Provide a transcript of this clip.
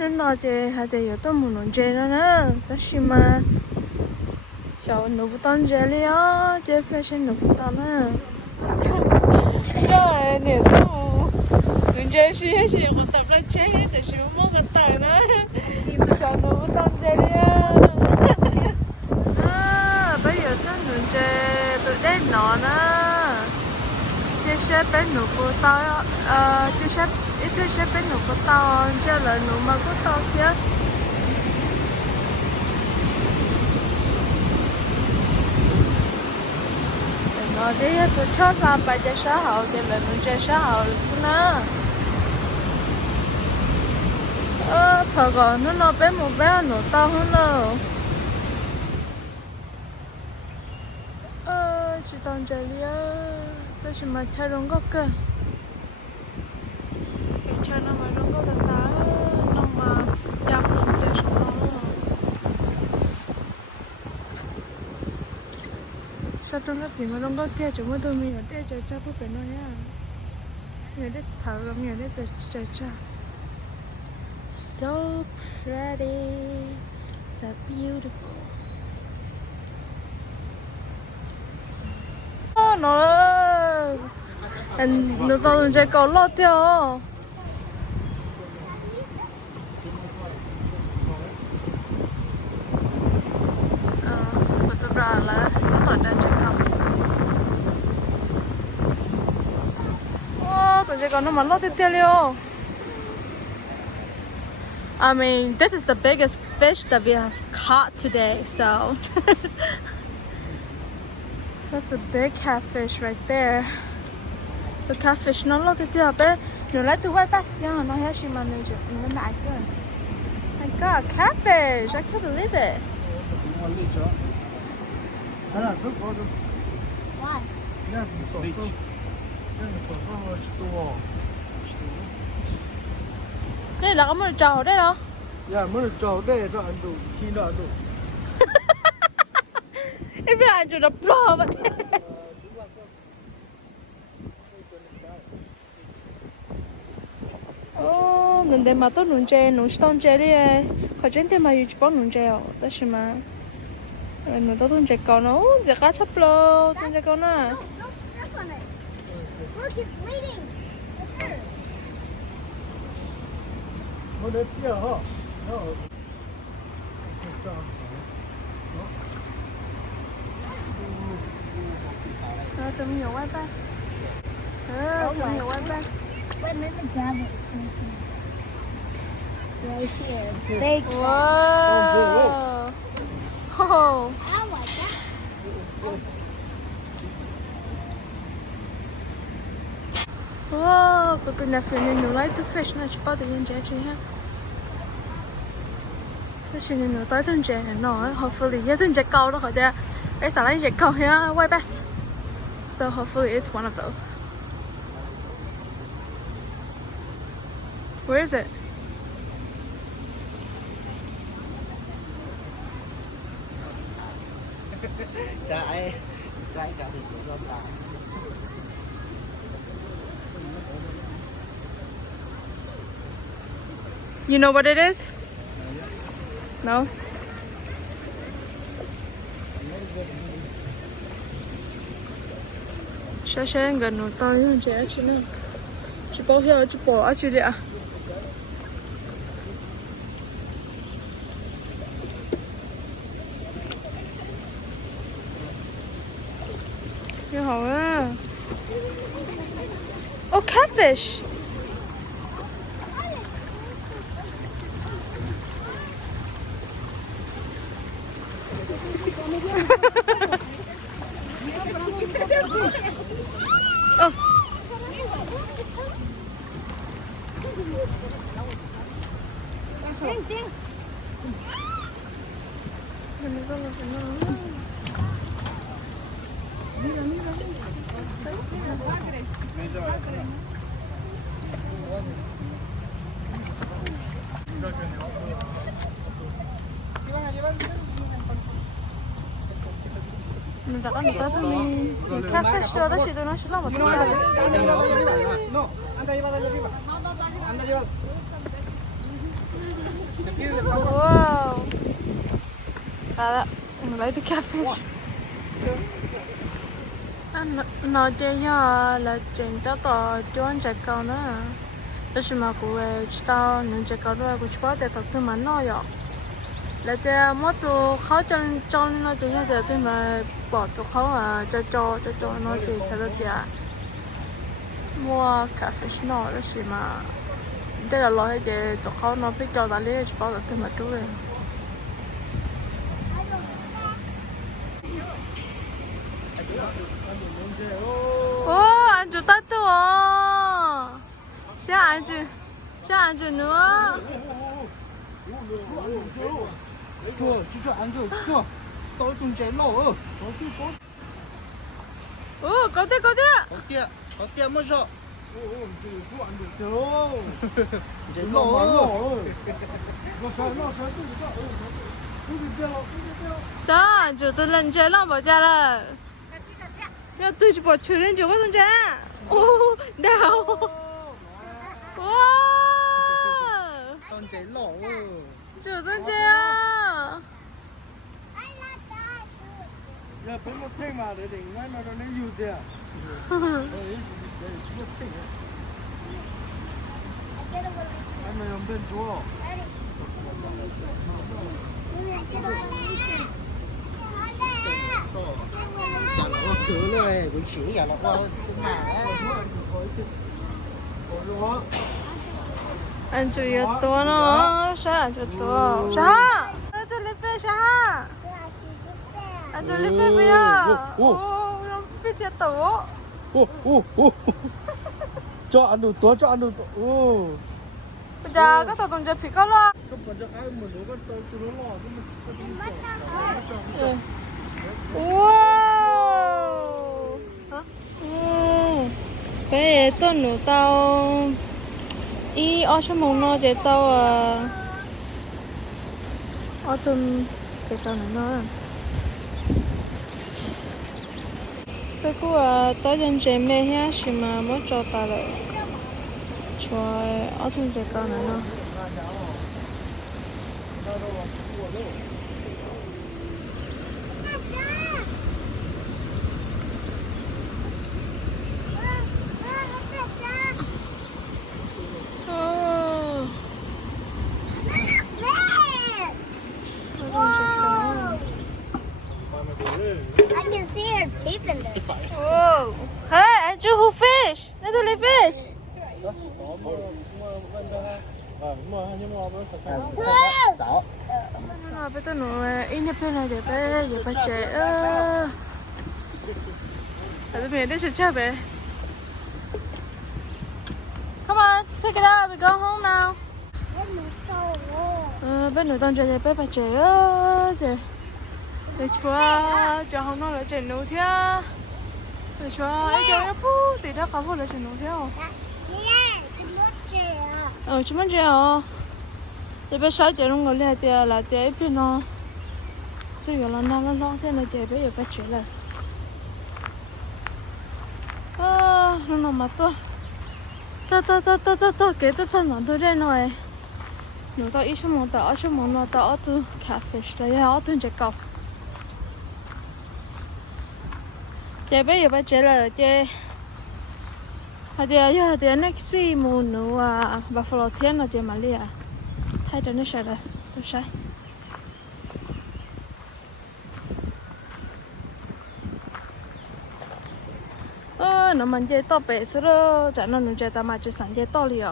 nên nói chơi hay chơi tôi muốn nói chơi nữa ta xin mà cháu nó不当chơi li á chơi fashion nó不当nữa chơi nè tôi nói chơi gì cũng tập ra chơi hết chỉ mua cái tờ nữa cháu nó不当chơi li á bây giờ tôi nói chơi tôi đến nó nữa chơi xe bên nó có tao chơi xe ít chơi bên nó có tao chơi là nó mà có tao kia nó đi tôi cho làm bài chơi xã hội thì là nó chơi xã hội nữa thằng con nó bé một bé nó tao hơn nữa chỉ tao chơi đi tôi chỉ mà chơi rong gốc cơ chơi nó mà rong gốc ta nó mà giam lồng để sống nó sao trong cái mà rong gốc tia chúng tôi mình ở tia chơi chơi bút phải nói nha người đấy xảo lắm người đấy chơi chơi so pretty so beautiful nó tao chơi cầu lót theo tôi ra là tụi đang chơi cầu tụi chơi cầu nó mà lót theo liêu I mean this is the biggest fish that we have caught today so that's a big catfish right there. The catfish nó lót theo bé nó lấy từ white bass nha nó hết xí mà nó nãy rồi. I got a catfish. I can't believe it. Why? Đây là có một trầu đấy đó. Yeah, mới trầu đây cho anh đủ khi nào đủ. Em biết anh chụp được pro vậy. Nên để mà tôi nung chè, nung ston chè đi, khỏi trên thêm mà yêu chụp nung chè, đó là mà nung tôi nung chè con nó, giờ cá chắp lô, nung chè con à. Don't step on it. Look, it's bleeding. It's hurt. Mới đến kia hả? Tụi nhiều white bass. Tụi nhiều white bass. Wait, let me grab it. Right here. Big. Wow. Oh. I like that. Wow, có tụi nhà phim nên lấy từ fish này chỉ bao tự nhiên chơi ha. Cái chuyện này nó tới tuần chơi này nó hopefully yeah tuần chơi câu đó khỏi đây. Cái sáng nay chơi câu ha white bass. So hopefully it's one of those. Where is it? Chạy cả thì của ta. You know what it is? No? Sẽ gần nó to hơn trẻ chứ nữa. Chỉ bao nhiêu chỉ bỏ chứ đấy à? Nhiều hầu á. Oh, catfish! Oh. Ding, ding. Mình đặt ăn một cái thôi mình catfish đó chỉ tôi nói chỉ là một cái. No, anda llevada allá arriba. Anda llevada. cá đó lấy được catfish nó chơi là chuyện đó tao cho anh chạy cầu nữa đó là mà của tao những chạy cầu đó của chú bảo để tao tự mà nó vậy là để mất tụ khó cho nó chỉ là để mà bỏ tụ khó à cho nó thì sẽ được tiền mua catfish nó đó là mà đây là loại để tụ khó nó biết cho ta lấy chú bảo là tự mà chú rồi anh chủ tát tụ à sao anh chủ nữa cho ăn cho tôi tung chế lỗ có tiếc mất rồi chế lỗ sao anh chủ tôi lần chơi lo bỏ ra là ya tôi chỉ bỏ chơi lên chỗ có tung chế đào con chế lỗ chủ tung chế à giờ phải một thêm mà để đỉnh ngay mà nó nên nhiều tiền anh mày làm bên chúa chả nó cứ rồi buổi chiều giờ nó qua mà anh chủ yếu to nó sao anh chủ to sao anh chủ lấy phê sao anh chủ lấy phê bây giờ nó phê thiệt tổ cho ăn đủ to bây giờ các tàu tuần chơi phí cao lo có phần cho ai mà nó có tôi nó lò wow cái tuần nữa tao ý ở trong mông nó chơi tao ở tuần chơi tao nữa cái của tao dân chơi mẹ ha chỉ mà muốn cho tao rồi cho ở tuần chơi tao nữa I can see her teeth in there. oh hey anh chú who fish nó tôi lấy fish Rõ. bây giờ nó in hết bên này để bây giờ ở đây để chơi bé come on pick it up we go home now bên nội tông chơi bé chơi chơi để chúa cho hôm nay là chơi nấu theo để chúa ấy chơi nó pu thì đã có một là chơi nấu theo chúng mình chơi à thì bây giờ chơi luôn rồi là chơi bên nó tôi gọi là nó xem là chơi bây giờ bắt chơi là nó mà tôi cái tôi chân nó tôi đây rồi nó tao ít chút món nó tao từ catfish là ya từ chơi cầu chơi bây giờ bắt chơi là chơi thì next week muốn nó buffalo thiên nó chơi Malia thay cho nó sẽ là tôi sai nó mình chơi to bé số đó chả nó chơi ta mà chơi sẵn chơi to liền